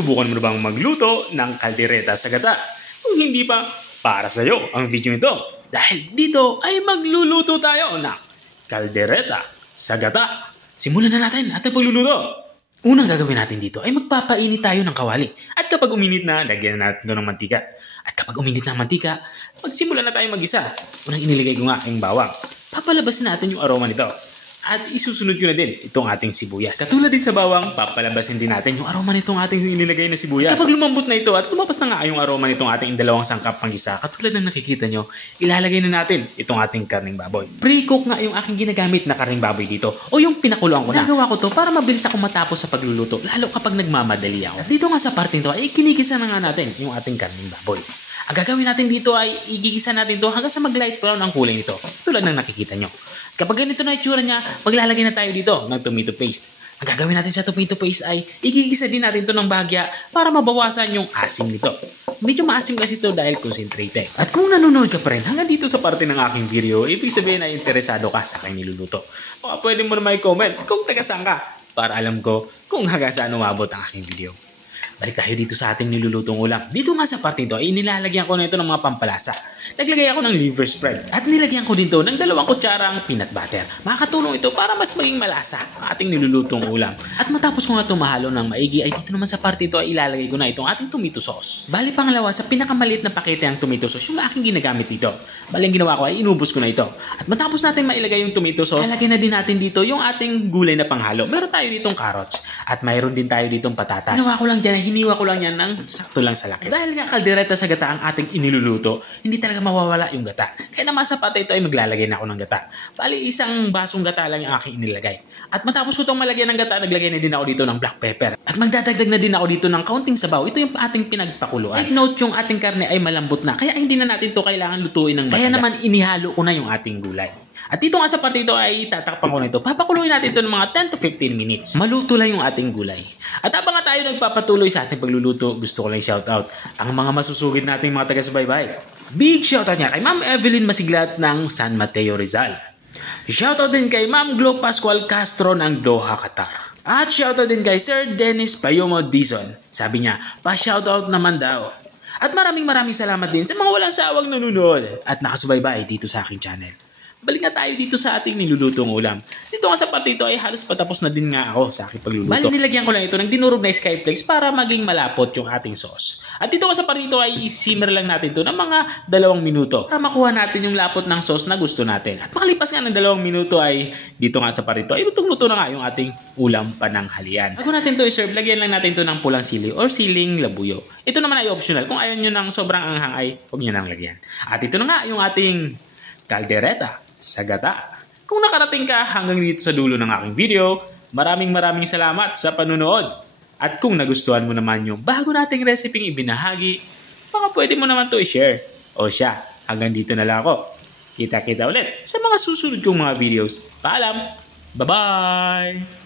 Nasubukan mo na bang magluto ng kaldereta sa gata? Kung hindi pa, para sa'yo ang video ito. Dahil dito ay magluluto tayo ng kaldereta sa gata. Simulan na natin ating pagluluto. Unang gagawin natin dito ay magpapainit tayo ng kawali. At kapag uminit na, lagyan na natin doon ng mantika. At kapag uminit na ang mantika, magsimula na tayo mag-isa. Unang iniligay ko nga ang bawang. Papalabasin natin yung aroma nito. At isusunod ko na din itong ating sibuyas. Katulad din sa bawang, papalabasin din natin yung aroma nitong ating inilagay na sibuyas. Kapag lumambot na ito at lumabas na nga yung aroma nitong ating dalawang sangkap panggisa, katulad ng nakikita nyo, ilalagay na natin itong ating karning baboy. Pre-cook nga yung aking ginagamit na karning baboy dito o yung pinakuluan ko na. Nagawa ko to para mabilis ako matapos sa pagluluto, lalo kapag nagmamadali ako. At dito nga sa parting to ay kinigisa na nga natin yung ating karning baboy. Ang gagawin natin dito ay igigisa natin to hanggang sa mag-light brown ang kulay nito. Tulad ng nakikita nyo. Kapag ganito na itsura niya, maglalagay na tayo dito ng tomato paste. Ang gagawin natin sa tomato paste ay igigisa din natin to ng bahagya para mabawasan yung asim nito. Medyo maasim kasi ito dahil concentrated. At kung nanonood ka pa rin hanggang dito sa parte ng aking video, ibig sabihin na interesado ka sa aking niluluto. O pwede mo na may comment kung taga saan ka para alam ko kung hanggang saan umabot ang aking video. Balik tayo dito sa ating nilulutong ulam. Dito nga sa part nito ay nilalagyan ko na ito ng mga pampalasa. Naglagay ako ng liver spread at nilagyan ko dito ng 2 kutsarang peanut butter. Makakatulong ito para mas maging malasa ang ating nilulutong ulam. At matapos ko nga ito mahalo ng maigi ay dito naman sa part nito ay ilalagay ko na itong ating tomato sauce. Bali pangalawa sa pinakamaliit na pakete ang tomato sauce yung aking ginagamit dito. Bali ang ginawa ko ay inubos ko na ito. At matapos natin mailagay yung tomato sauce, lalagyan na din natin dito yung ating gulay na panghalo. Meron tayo ditong carrots at mayroon din tayo ditong patatas. Ginawa ko lang dyan, hiniwa ko lang yan ng sakto lang sa laki. Dahil nga kaldereta sa gata ang ating iniluluto, hindi talaga mawawala yung gata. Kaya naman sa pata ito ay maglalagay na ako ng gata. Bali isang basong gata lang yung aking inilagay. At matapos ko itong malagyan ng gata, naglagay na din ako dito ng black pepper. At magdadagdag na din ako dito ng kaunting sabaw. Ito yung ating pinagpakuluan. Take note, yung ating karne ay malambot na. Kaya hindi na natin ito kailangan lutuin ng matagal. Kaya naman inihalo ko na yung ating gulay. At dito nga sa parte ito ay tatakpan ko na ito. Papakuluin natin ito ng mga 10 to 15 minutes. Maluto lang yung ating gulay. At habang nga tayo nagpapatuloy sa ating pagluluto, gusto ko lang shoutout ang mga masusugid nating mga taga-subaybay. Big shoutout niya kay Ma'am Evelyn Masiglat ng San Mateo Rizal. Shoutout din kay Ma'am Glo Pascual Castro ng Doha, Qatar. At shoutout din kay Sir Dennis Payomo Dizon. Sabi niya, pa-shoutout naman daw. At maraming salamat din sa mga walang sawang nanonood at nakasubaybay dito sa aking channel. Balik na tayo dito sa ating nilulutong ulam. Dito nga sa parte ito ay halos patapos na din nga ako sa aking pagluluto. Bali nilagyan ko lang ito ng dinurog na skyflakes para maging malapot yung ating sauce. At dito nga sa parte ito ay simmer lang natin ito ng mga 2 minuto para makuha natin yung lapot ng sauce na gusto natin. At makalipas nga ng 2 minuto ay dito nga sa parte ito ay lutong-luto na nga yung ating ulam pananghalian. Bago natin ito i-serve, lagyan lang natin ito ng pulang sili or siling labuyo. Ito naman ay optional. Kung ayaw nyo ng sobrang anghang ay huwag nyo nang lagyan. At ito na nga yung ating kaldereta sa gata. Kung nakarating ka hanggang dito sa dulo ng aking video, maraming salamat sa panunood. At kung nagustuhan mo naman yung bago nating recipe ibinahagi, baka pwede mo naman to i-share. O siya, hanggang dito na lang ako. Kita-kita ulit sa mga susunod kong mga videos. Paalam! Bye-bye!